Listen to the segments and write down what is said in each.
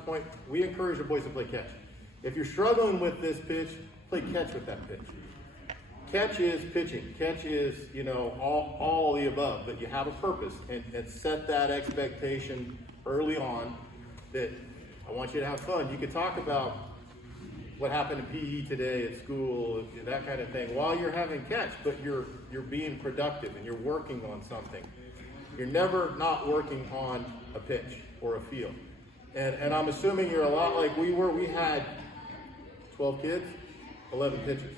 this point, we encourage the boys to play catch. If you're struggling with this pitch, play catch with that pitch. Catch is pitching. Catch is, you know, all the above, but you have a purpose, and set that expectation early on that I want you to have fun. You could talk about what happened in PE today at school, that kind of thing, while you're having catch, but you're being productive and you're working on something. You're never not working on a pitch or a field. And I'm assuming you're a lot like we were. We had 12 kids, 11 pitchers.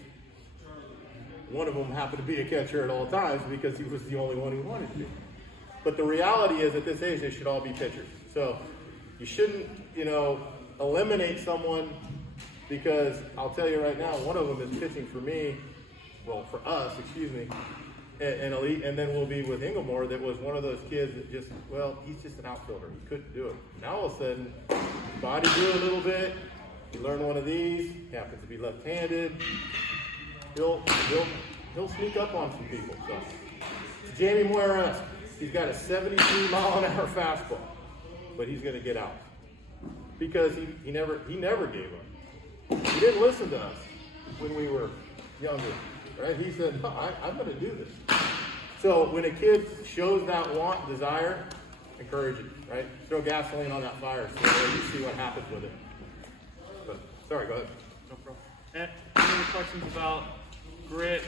One of them happened to be a catcher at all times because he was the only one who wanted to be. But the reality is, at this age, they should all be pitchers. So you shouldn't, you know, eliminate someone, because I'll tell you right now, one of them is pitching for me, well, for us, excuse me, in elite, and then we'll be with Inglemore, that was one of those kids that just, well, he's just an outfielder. He couldn't do it. Now all of a sudden, body grew a little bit. He learned one of these. He happens to be left-handed. He'll sneak up on some people. So, Jamie Moyer-esque. He's got a 73-mile-an-hour fastball, but he's going to get out because he never gave up. He didn't listen to us when we were younger, right? He said, no, I'm going to do this. So when a kid shows that want, desire, encourage it, right? Throw gasoline on that fire so you see what happens with it. But, sorry, go ahead. No problem. Any other questions about grit,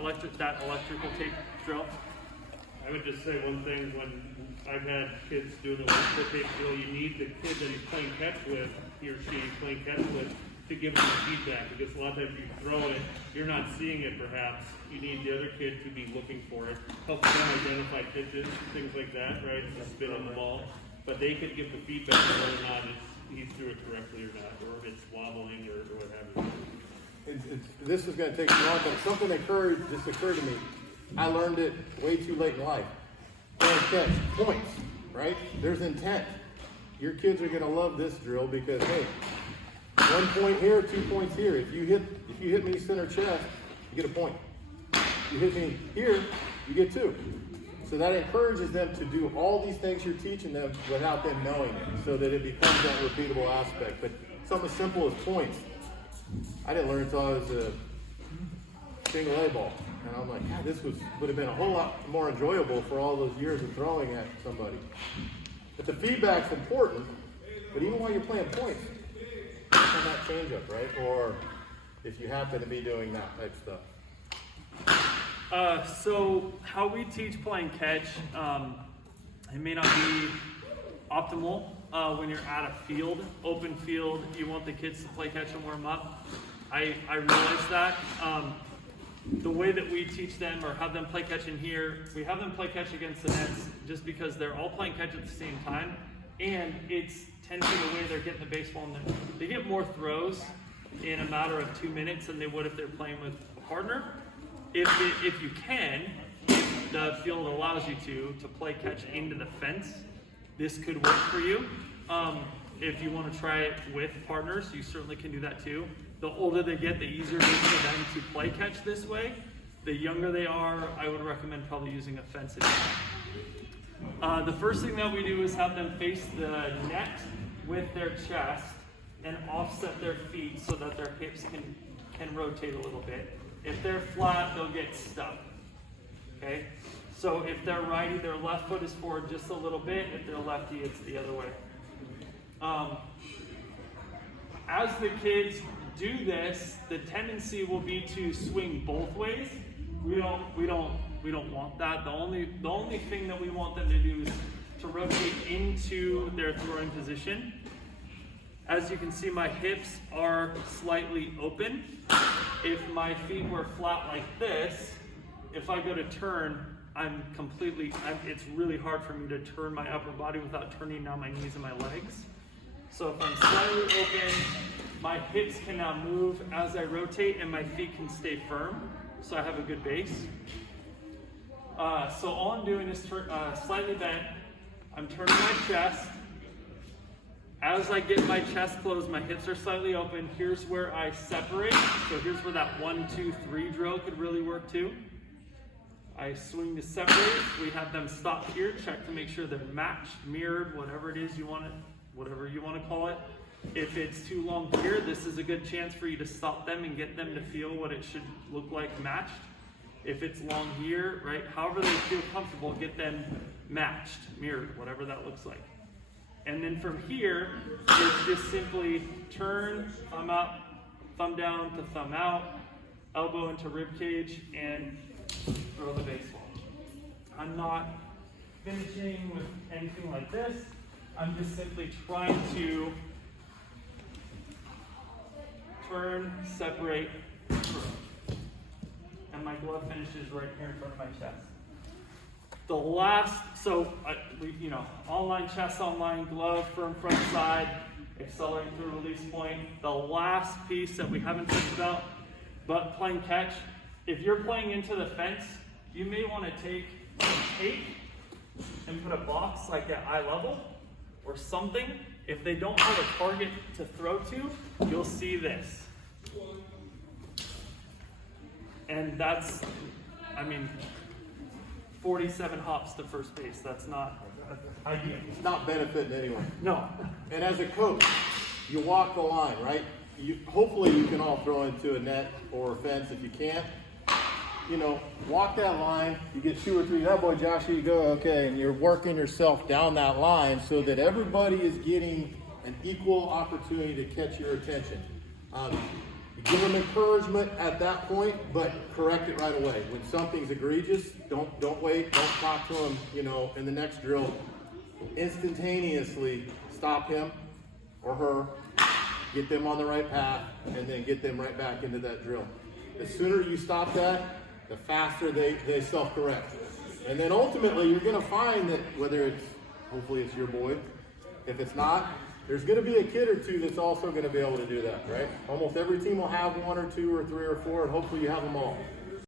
electrical tape drill? I would just say one thing. When I've had kids doing the electrical tape drill, you need the kid that he's playing catch with, he or she playing catch with, to give them feedback, because a lot of times you throw it, you're not seeing it perhaps. You need the other kid to be looking for it, help them identify pitches, things like that, right? The spin on the ball. But they could give the feedback on whether or not he threw it correctly or not, or if it's wobbling or what have you. This is going to take a long time. Something just occurred to me. I learned it way too late in life. Playing catch, points, right? There's intent. Your kids are going to love this drill because, hey, 1 point here, 2 points here. If you hit me center chest, you get a point. If you hit me here, you get 2. So that encourages them to do all these things you're teaching them without them knowing it, so that it becomes that repeatable aspect. But something as simple as points, I didn't learn until I was a single A ball. And I'm like, God, this would have been a whole lot more enjoyable for all those years of throwing at somebody. But the feedback's important, but even while you're playing points, work on that changeup, right? Or if you happen to be doing that type stuff. So how we teach playing catch, it may not be optimal when you're at a field, open field. You want the kids to play catch and warm up. I realize that. The way that we teach them or have them play catch in here, we have them play catch against the nets just because they're all playing catch at the same time, and it's 10 feet away. They're getting the baseball, and they get more throws in a matter of 2 minutes than they would if they're playing with a partner. If you can, if the field allows you to play catch into the fence, this could work for you. If you want to try it with partners, you certainly can do that too. The older they get, the easier it is for them to play catch this way. The younger they are, I would recommend probably using a fence. The first thing that we do is have them face the net with their chest and offset their feet so that their hips can rotate a little bit. If they're flat, they'll get stuck. Okay? So if they're righty, their left foot is forward just a little bit. If they're lefty, it's the other way. As the kids do this, the tendency will be to swing both ways. We don't want that. The only thing that we want them to do is to rotate into their throwing position. As you can see, my hips are slightly open. If my feet were flat like this, if I go to turn, it's really hard for me to turn my upper body without turning down my knees and my legs. So if I'm slightly open, my hips can now move as I rotate and my feet can stay firm, so I have a good base. So all I'm doing is slightly bent. I'm turning my chest. As I get my chest closed, my hips are slightly open. Here's where I separate. So here's where that 1, 2, 3 drill could really work too. I swing to separate. We have them stop here, check to make sure they're matched, mirrored, whatever it is you want whatever you want to call it. If it's too long here, this is a good chance for you to stop them and get them to feel what it should look like matched. If it's long here, right, however they feel comfortable, get them matched, mirrored, whatever that looks like. And then from here, it's just simply turn, thumb up, thumb down to thumb out, elbow into rib cage, and throw the baseball. I'm not finishing with anything like this. I'm just simply trying to turn, separate, throw. And my glove finishes right here in front of my chest. The last, online chest, online glove, firm front side, accelerate through release point. The last piece that we haven't talked about, but playing catch. If you're playing into the fence, you may want to take some tape and put a box like at eye level or something. If they don't have a target to throw to, you'll see this. And that's, 47 hops to first base. That's not ideal. It's not benefiting anyone. No. And as a coach, you walk the line, right? Hopefully you can all throw into a net or a fence. If you can't, walk that line. You get 2 or 3. That boy, Josh, here you go. Okay, and you're working yourself down that line so that everybody is getting an equal opportunity to catch your attention. You give them encouragement at that point, but correct it right away. When something's egregious, don't wait. Don't talk to them. In the next drill, instantaneously stop him or her, get them on the right path, and then get them right back into that drill. The sooner you stop that, the faster they self-correct. And then ultimately, you're going to find that hopefully it's your boy. If it's not, there's going to be a kid or 2 that's also going to be able to do that, right? Almost every team will have 1 or 2 or 3 or 4, and hopefully you have them all.